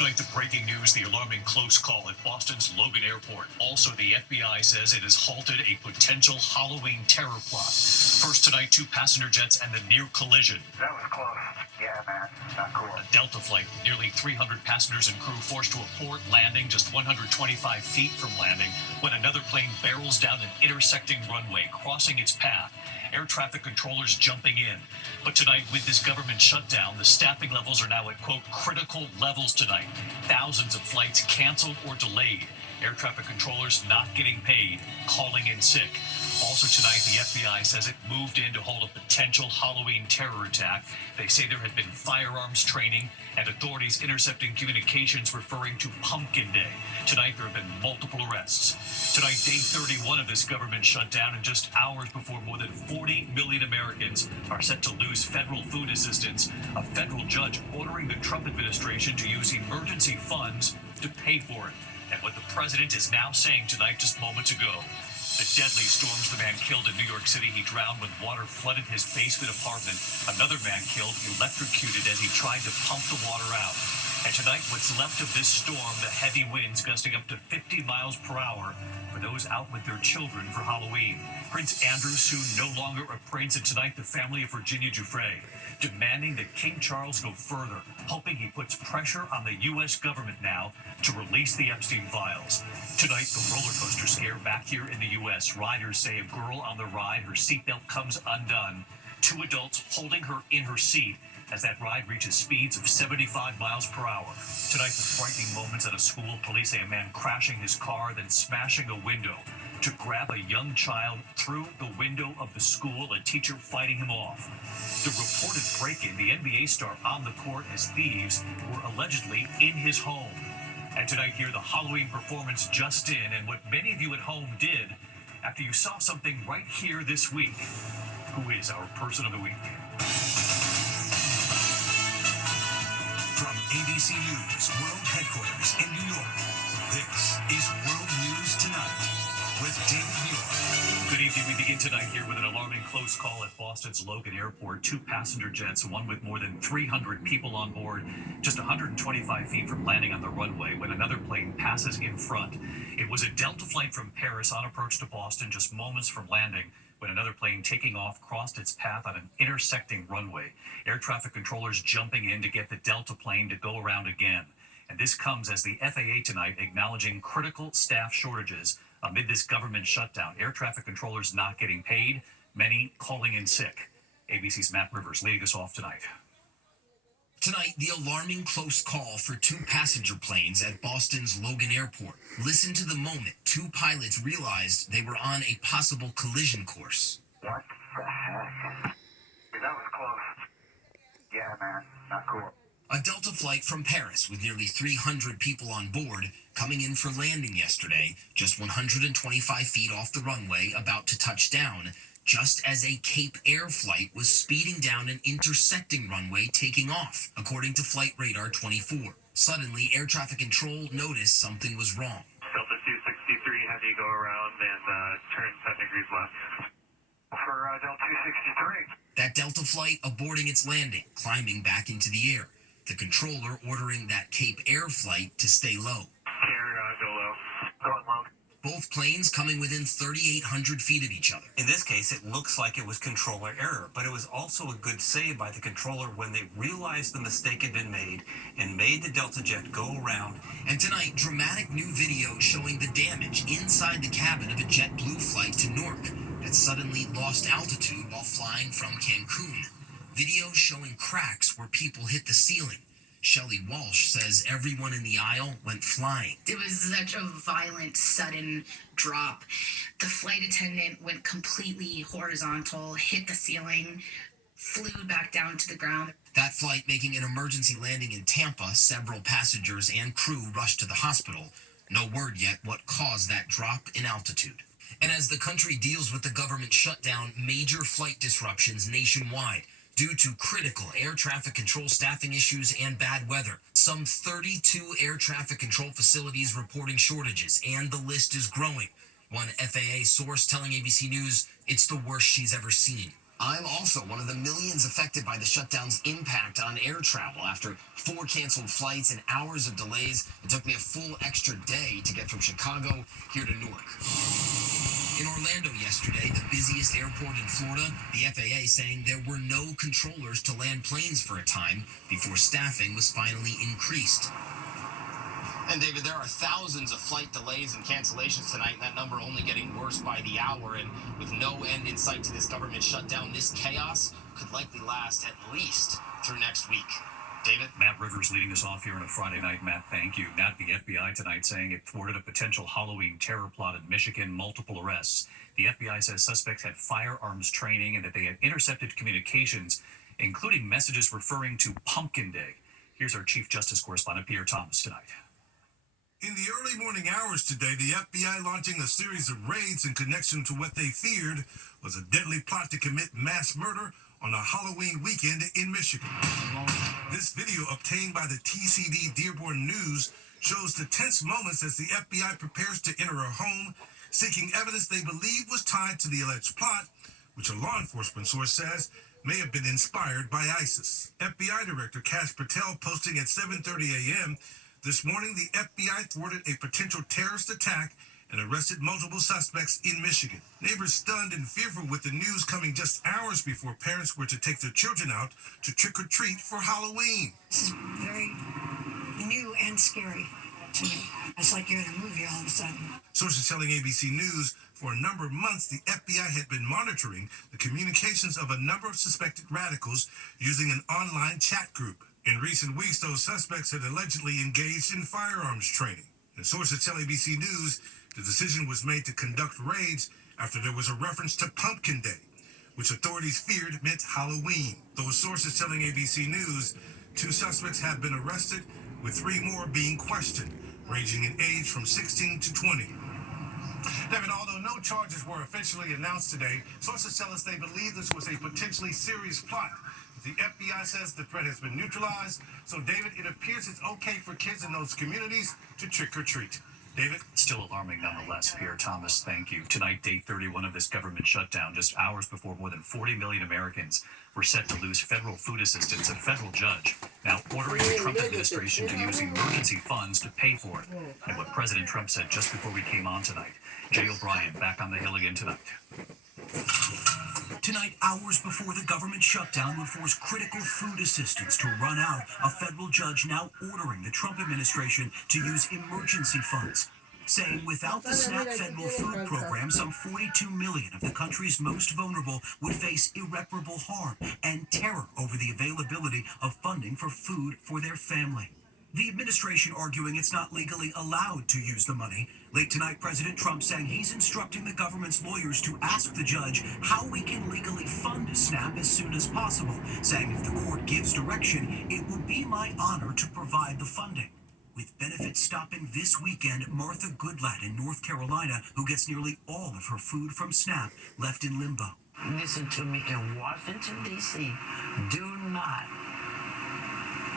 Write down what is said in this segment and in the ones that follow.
Tonight, the breaking news, the alarming close call at Boston's Logan Airport. Also, the FBI says it has halted a potential Halloween terror plot. First tonight, two passenger jets and the near collision. That was close. Yeah, man. Not cool. A Delta flight, nearly 300 passengers and crew forced to abort landing just 125 feet from landing when another plane barrels down an intersecting runway, crossing its path. Air traffic controllers jumping in. But tonight, with this government shutdown, the staffing levels are now at, quote, critical levels tonight. Thousands of flights canceled or delayed. Air traffic controllers not getting paid, calling in sick. Also tonight, the FBI says it moved in to hold a potential Halloween terror attack. They say there had been firearms training and authorities intercepting communications referring to Pumpkin Day. Tonight, there have been multiple arrests. Tonight, day 31 of this government shutdown, and just hours before more than 40 million Americans are set to lose federal food assistance. A federal judge ordering the Trump administration to use emergency funds to pay for it. And what the president is now saying tonight, just moments ago. The deadly storms, the man killed in New York City. He drowned when water flooded his basement apartment. Another man killed, electrocuted as he tried to pump the water out. And tonight, what's left of this storm, the heavy winds gusting up to 50 miles per hour for those out with their children for Halloween. Prince Andrew soon no longer a prince, and tonight the family of Virginia Giuffre demanding that King Charles go further, hoping he puts pressure on the U.S. government now to release the Epstein files. Tonight, the roller coaster scare back here in the U.S. Riders say a girl on the ride, her seatbelt comes undone. Two adults holding her in her seat as that ride reaches speeds of 75 miles per hour. Tonight, the frightening moments at a school. Police say a man crashing his car, then smashing a window to grab a young child through the window of the school, a teacher fighting him off. The reported break-in, the NBA star on the court as thieves were allegedly in his home. And tonight here, the Halloween performance just in, and what many of you at home did after you saw something right here this week. Who is our person of the week? From ABC News World Headquarters in New York, this is World News Tonight with David Muir. Good evening. We begin tonight here with an alarming close call at Boston's Logan Airport. Two passenger jets, one with more than 300 people on board, just 125 feet from landing on the runway when another plane passes in front. It was a Delta flight from Paris on approach to Boston just moments from landing when another plane taking off crossed its path on an intersecting runway. Air traffic controllers jumping in to get the Delta plane to go around again. And this comes as the FAA tonight acknowledging critical staff shortages amid this government shutdown. Air traffic controllers not getting paid, many calling in sick. ABC's Matt Rivers leading us off tonight. Tonight, the alarming close call for two passenger planes at Boston's Logan Airport. Listen to the moment two pilots realized they were on a possible collision course. What the heck? That was close. Yeah, man. Not cool. A Delta flight from Paris with nearly 300 people on board coming in for landing yesterday, just 125 feet off the runway, about to touch down, just as a Cape Air flight was speeding down an intersecting runway taking off, according to Flight Radar 24. Suddenly, air traffic control noticed something was wrong. Delta 263 had to go around and turn 10 degrees left. For Delta 263. That Delta flight aborting its landing, climbing back into the air. The controller ordering that Cape Air flight to stay low. Go low. Going low. Both planes coming within 3,800 feet of each other. In this case, it looks like it was controller error, but it was also a good save by the controller when they realized the mistake had been made and made the Delta jet go around. And tonight, dramatic new video showing the damage inside the cabin of a JetBlue flight to Newark that suddenly lost altitude while flying from Cancun. Video showing cracks where people hit the ceiling. Shelley Walsh says everyone in the aisle went flying. It was such a violent, sudden drop. The flight attendant went completely horizontal, hit the ceiling, flew back down to the ground. That flight making an emergency landing in Tampa, several passengers and crew rushed to the hospital. No word yet what caused that drop in altitude. And as the country deals with the government shutdown, major flight disruptions nationwide due to critical air traffic control staffing issues and bad weather. Some 32 air traffic control facilities reporting shortages, and the list is growing. One FAA source telling ABC News it's the worst she's ever seen. I'm also one of the millions affected by the shutdown's impact on air travel. After 4 canceled flights and hours of delays, it took me a full extra day to get from Chicago here to Newark. In Orlando yesterday, the busiest airport in Florida, the FAA saying there were no controllers to land planes for a time before staffing was finally increased. And David, there are thousands of flight delays and cancellations tonight, and that number only getting worse by the hour. And with no end in sight to this government shutdown, this chaos could likely last at least through next week. David? Matt Rivers leading us off here on a Friday night. Matt, thank you. Matt, the FBI tonight saying it thwarted a potential Halloween terror plot in Michigan, multiple arrests. The FBI says suspects had firearms training and that they had intercepted communications, including messages referring to Pumpkin Day. Here's our Chief Justice correspondent, Peter Thomas, tonight. In the early morning hours today, the FBI launching a series of raids in connection to what they feared was a deadly plot to commit mass murder on a Halloween weekend in Michigan. This video obtained by the TCD Dearborn News shows the tense moments as the FBI prepares to enter a home, seeking evidence they believe was tied to the alleged plot, which a law enforcement source says may have been inspired by ISIS. FBI Director Kash Patel posting at 7:30 a.m. This morning, the FBI thwarted a potential terrorist attack and arrested multiple suspects in Michigan. Neighbors stunned and fearful with the news coming just hours before parents were to take their children out to trick-or-treat for Halloween. This is very new and scary to me. It's like you're in a movie all of a sudden. Sources telling ABC News for a number of months, the FBI had been monitoring the communications of a number of suspected radicals using an online chat group. In recent weeks, those suspects had allegedly engaged in firearms training. And sources tell ABC News the decision was made to conduct raids after there was a reference to Pumpkin Day, which authorities feared meant Halloween. Those sources telling ABC News 2 suspects have been arrested, with 3 more being questioned, ranging in age from 16 to 20. Devin, although no charges were officially announced today, sources tell us they believe this was a potentially serious plot. The FBI says the threat has been neutralized. So, David, it appears it's okay for kids in those communities to trick-or-treat. David? Still alarming nonetheless, Pierre Thomas, thank you. Tonight, day 31 of this government shutdown, just hours before more than 40 million Americans were set to lose federal food assistance. A federal judge now ordering the Trump administration to use emergency funds to pay for it. And what President Trump said just before we came on tonight. Jay O'Brien back on the Hill again tonight. Tonight, hours before the government shutdown would force critical food assistance to run out, a federal judge now ordering the Trump administration to use emergency funds, saying without the SNAP federal food program, some 42 million of the country's most vulnerable would face irreparable harm and terror over the availability of funding for food for their family. The administration arguing it's not legally allowed to use the money. Late tonight, President Trump saying he's instructing the government's lawyers to ask the judge how we can legally fund SNAP as soon as possible, saying if the court gives direction, it would be my honor to provide the funding. With benefits stopping this weekend, Martha Goodlatte in North Carolina, who gets nearly all of her food from SNAP, left in limbo. Listen to me, in Washington, D.C., do not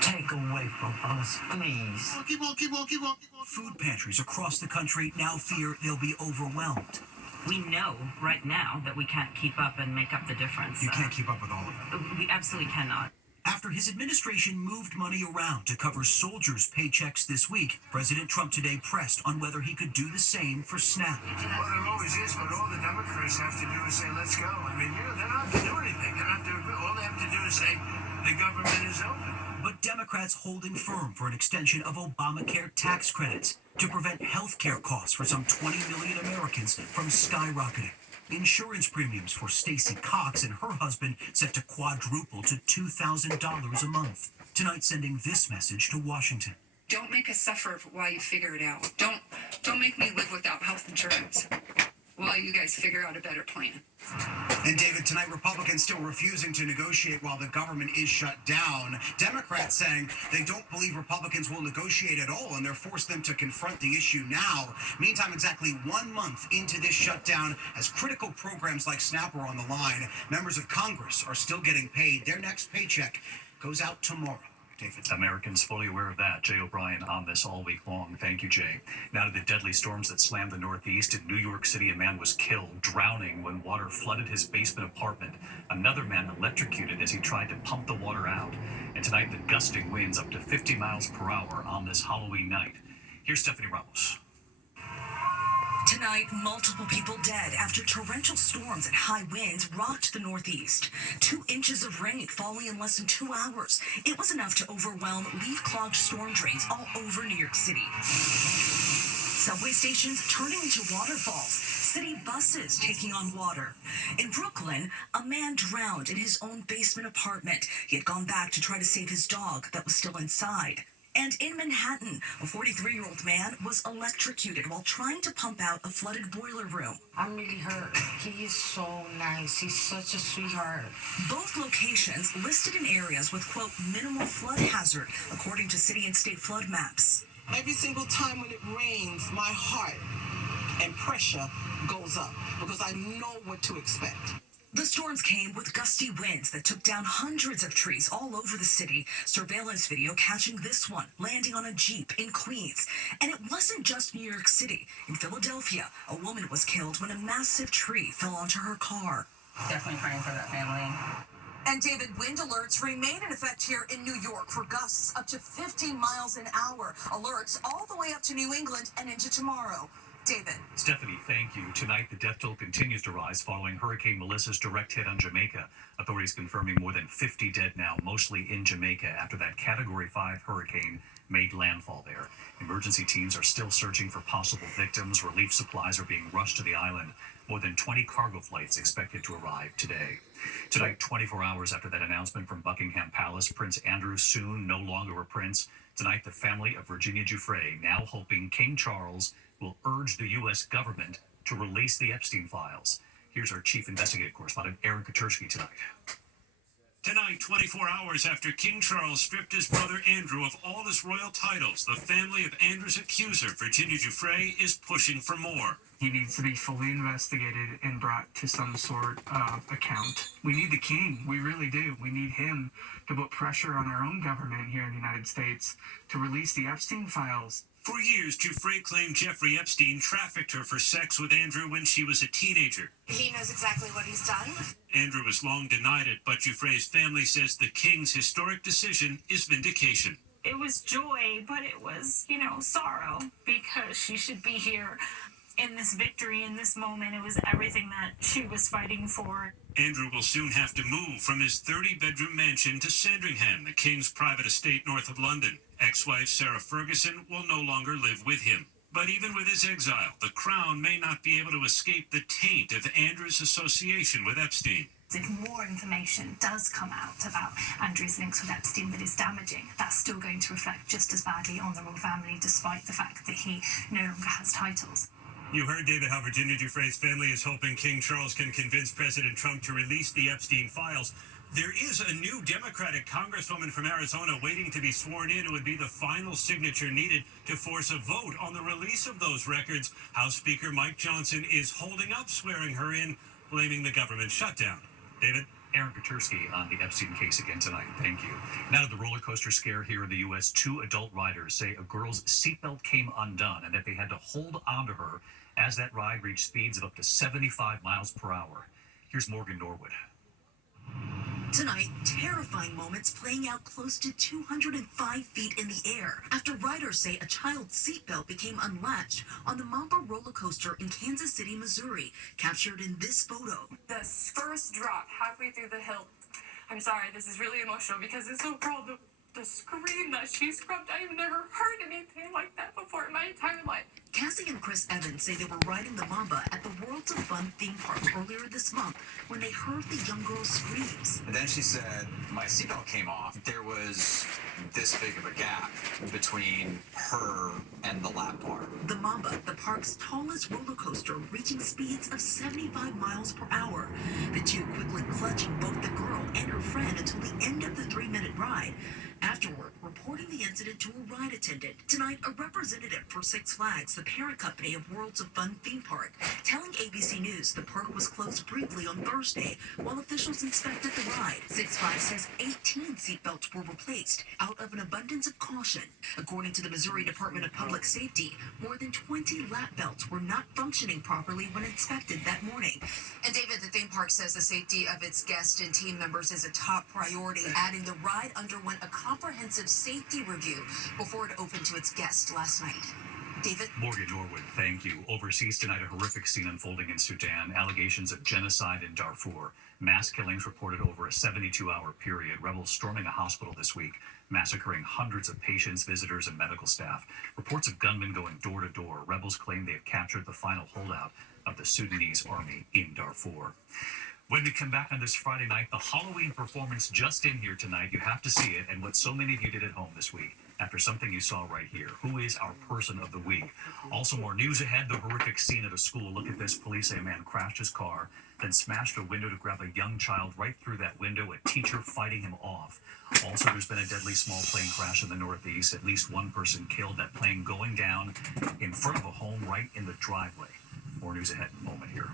take away from us, please. Keep on. Food pantries across the country now fear they'll be overwhelmed. We know right now that we can't keep up and make up the difference. You can't keep up with all of it. We absolutely cannot. After his administration moved money around to cover soldiers' paychecks this week, President Trump today pressed on whether he could do the same for SNAP. Well, there always is, but all the Democrats have to do is say, let's go. I mean, they're not going to do anything. All they have to do is say, the government is open. But Democrats holding firm for an extension of Obamacare tax credits to prevent health care costs for some 20 million Americans from skyrocketing. Insurance premiums for Stacey Cox and her husband set to quadruple to $2,000 a month. Tonight sending this message to Washington. Don't make us suffer while you figure it out. Don't make me live without health insurance while you guys figure out a better plan. And David, tonight Republicans still refusing to negotiate while the government is shut down. Democrats saying they don't believe Republicans will negotiate at all, and they're forced them to confront the issue now. Meantime, exactly 1 month into this shutdown, as critical programs like SNAP are on the line, members of Congress are still getting paid. Their next paycheck goes out tomorrow. David. Americans fully aware of that. Jay O'Brien on this all week long. Thank you, Jay. Now to the deadly storms that slammed the Northeast. In New York City, a man was killed, drowning when water flooded his basement apartment. Another man electrocuted as he tried to pump the water out. And tonight, the gusting winds up to 50 miles per hour on this Halloween night. Here's Stephanie Ramos. Tonight, multiple people dead after torrential storms and high winds rocked the Northeast. 2 inches of rain falling in less than 2 hours. It was enough to overwhelm leaf-clogged storm drains all over New York City. Subway stations turning into waterfalls. City buses taking on water. In Brooklyn, a man drowned in his own basement apartment. He had gone back to try to save his dog that was still inside. And in Manhattan, a 43-year-old man was electrocuted while trying to pump out a flooded boiler room. I'm really hurt. He is so nice. He's such a sweetheart. Both locations listed in areas with, quote, minimal flood hazard, according to city and state flood maps. Every single time when it rains, my heart and pressure goes up because I know what to expect. The storms came with gusty winds that took down hundreds of trees all over the city. Surveillance video catching this one landing on a Jeep in Queens. And it wasn't just New York City. In Philadelphia, a woman was killed when a massive tree fell onto her car. Definitely praying for that family. And David, wind alerts remain in effect here in New York for gusts up to 50 miles an hour. Alerts all the way up to New England and into tomorrow. David. Stephanie, thank you. Tonight, the death toll continues to rise following Hurricane Melissa's direct hit on Jamaica. Authorities confirming more than 50 dead now, mostly in Jamaica, after that Category 5 hurricane made landfall there. Emergency teams are still searching for possible victims. Relief supplies are being rushed to the island. More than 20 cargo flights expected to arrive today. Tonight, 24 hours after that announcement from Buckingham Palace, Prince Andrew soon no longer a prince. Tonight, the family of Virginia Giuffre now hoping King Charles will urge the U.S. government to release the Epstein files. Here's our chief investigative correspondent, Aaron Katursky, tonight. Tonight, 24 hours after King Charles stripped his brother Andrew of all his royal titles, the family of Andrew's accuser, Virginia Giuffre, is pushing for more. He needs to be fully investigated and brought to some sort of account. We need the king. We really do. We need him to put pressure on our own government here in the United States to release the Epstein files. For years, Giuffre claimed Jeffrey Epstein trafficked her for sex with Andrew when she was a teenager. He knows exactly what he's done. Andrew has long denied it, but Giuffre's family says the king's historic decision is vindication. It was joy, but it was, sorrow, because she should be here in this victory, in this moment. It was everything that she was fighting for. Andrew will soon have to move from his 30-bedroom mansion to Sandringham, the king's private estate north of London. Ex-wife Sarah Ferguson will no longer live with him. But even with his exile, the crown may not be able to escape the taint of Andrew's association with Epstein. If more information does come out about Andrew's links with Epstein that is damaging, that's still going to reflect just as badly on the royal family, despite the fact that he no longer has titles. You heard, David, how Virginia Giuffre's family is hoping King Charles can convince President Trump to release the Epstein files. There is a new Democratic congresswoman from Arizona waiting to be sworn in. It would be the final signature needed to force a vote on the release of those records. House Speaker Mike Johnson is holding up swearing her in, blaming the government shutdown. David? Aaron Katursky on the Epstein case again tonight. Thank you. Now to the roller coaster scare here in the U.S. 2 adult riders say a girl's seatbelt came undone and that they had to hold onto her as that ride reached speeds of up to 75 miles per hour. Here's Morgan Norwood. Tonight, terrifying moments playing out close to 205 feet in the air after riders say a child's seatbelt became unlatched on the Mamba roller coaster in Kansas City, Missouri, captured in this photo. The first drop halfway through the hill. I'm sorry, this is really emotional because this little girl, the scream that she screamed, I've never heard anything like that before in my entire life. Cassie and Chris Evans say they were riding the Mamba at the Worlds of Fun theme park earlier this month when they heard the young girl's screams. And then she said, my seatbelt came off. There was this big of a gap between her and the lap bar. The Mamba, the park's tallest roller coaster, reaching speeds of 75 miles per hour. The two quickly clutching both the girl and her friend until the end of the 3-minute ride. Afterward, reporting the incident to a ride attendant. Tonight, a representative for Six Flags, the parent company of Worlds of Fun theme park, telling ABC News the park was closed briefly on Thursday while officials inspected the ride. Six Flags says 18 seatbelts were replaced out of an abundance of caution. According to the Missouri Department of Public Safety, more than 20 lap belts were not functioning properly when inspected that morning. And David, the theme park says the safety of its guests and team members is a top priority, adding the ride underwent a comprehensive safety review before it opened to its guests last night. David? Morgan Norwood, thank you. Overseas tonight, a horrific scene unfolding in Sudan. Allegations of genocide in Darfur. Mass killings reported over a 72-hour period. Rebels storming a hospital this week, massacring hundreds of patients, visitors, and medical staff. Reports of gunmen going door to door. Rebels claim they have captured the final holdout of the Sudanese army in Darfur. When we come back on this Friday night, the Halloween performance just in here tonight. You have to see it, and what so many of you did at home this week after something you saw right here. Who is our person of the week? Also, more news ahead, the horrific scene at a school. Look at this. Police say a man crashed his car, then smashed a window to grab a young child right through that window, a teacher fighting him off. Also, there's been a deadly small plane crash in the Northeast. At least one person killed. That plane going down in front of a home right in the driveway. More news ahead in a moment here.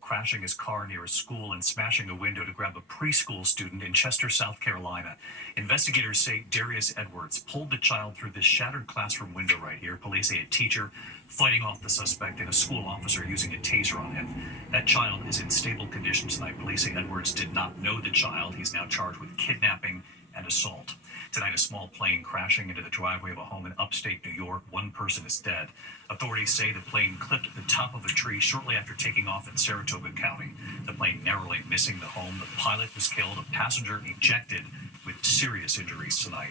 Crashing his car near a school and smashing a window to grab a preschool student in Chester, South Carolina. Investigators say Darius Edwards pulled the child through this shattered classroom window right here. Police say a teacher fighting off the suspect and a school officer using a taser on him. That child is in stable condition tonight. Police say Edwards did not know the child. He's now charged with kidnapping and assault. Tonight, a small plane crashing into the driveway of a home in upstate New York. One person is dead. Authorities say the plane clipped the top of a tree shortly after taking off in Saratoga County. The plane narrowly missing the home. The pilot was killed. A passenger ejected with serious injuries tonight.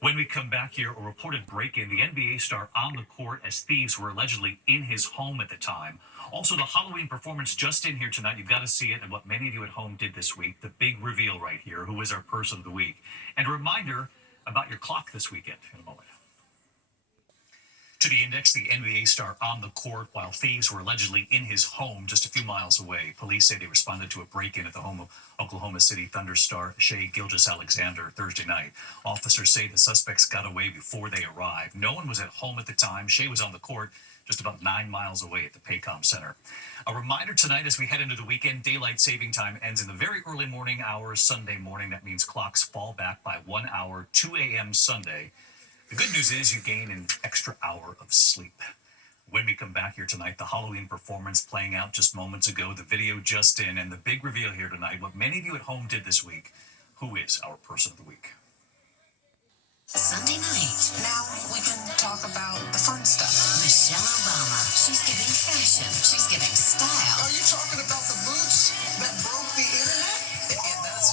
When we come back here, a reported break-in. The NBA star on the court as thieves were allegedly in his home at the time. Also, the Halloween performance just in here tonight. You've got to see it, and what many of you at home did this week. The big reveal right here. Who is our person of the week? And a reminder about your clock this weekend in a moment. To the index, the NBA star on the court while thieves were allegedly in his home just a few miles away. Police say they responded to a break-in at the home of Oklahoma City Thunder star Shai Gilgeous-Alexander Thursday night. Officers say the suspects got away before they arrived. No one was at home at the time. Shai was on the court just about 9 miles away at the Paycom Center. A reminder tonight as we head into the weekend, daylight saving time ends in the very early morning hours Sunday morning. That means clocks fall back by 1 hour, 2 a.m. Sunday. The good news is you gain an extra hour of sleep. When we come back here tonight, the Halloween performance playing out just moments ago, the video just in, and the big reveal here tonight, what many of you at home did this week. Who is our person of the week? Sunday night. Now we can talk about the fun stuff. Michelle Obama. She's giving fashion. She's giving style. Are you talking about the boots that broke the internet? Yeah, that's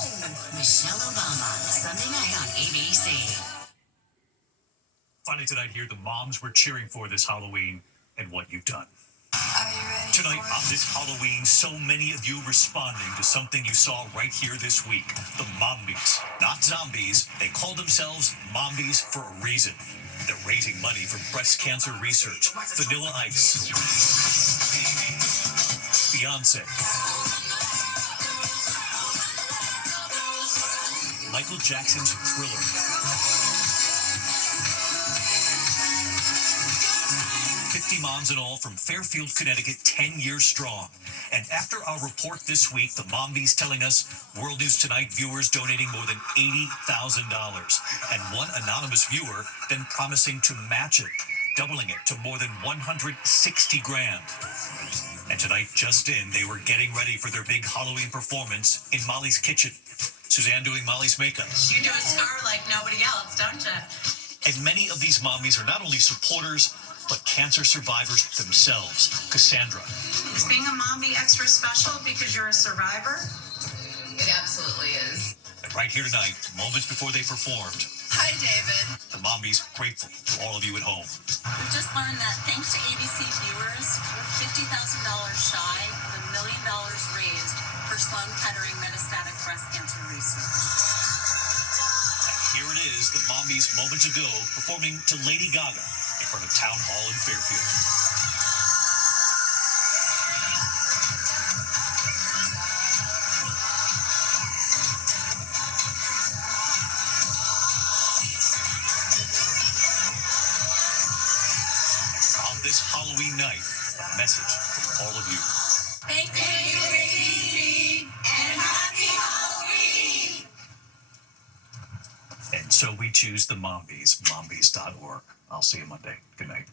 Michelle Obama. Sunday night on ABC. Finally tonight here, the moms we're cheering for this Halloween and what you've done. Tonight on this Halloween, so many of you responding to something you saw right here this week. The Mombies. Not zombies. They call themselves Mombies for a reason. They're raising money for breast cancer research. Vanilla Ice. Beyonce. Michael Jackson's Thriller. 50 moms in all from Fairfield, Connecticut, 10 years strong. And after our report this week, the Mombies telling us World News Tonight viewers donating more than $80,000. And one anonymous viewer then promising to match it, doubling it to more than 160 grand. And tonight, just in, they were getting ready for their big Halloween performance in Molly's kitchen. Suzanne doing Molly's makeup. You do a star like nobody else, don't you? And many of these mommies are not only supporters, but cancer survivors themselves. Cassandra. Is being a mommy extra special because you're a survivor? It absolutely is. And right here tonight, moments before they performed, Hi, David. the mommies grateful to all of you at home. We've just learned that thanks to ABC viewers, we're $50,000 shy of $1 million raised for Sloan Kettering metastatic breast cancer research. Here it is, the mommies moments ago performing to Lady Gaga in front of Town Hall in Fairfield. all of you. Thank you, ABC, and happy Halloween! And so we choose the Mombies, mombies.org. I'll see you Monday. Good night.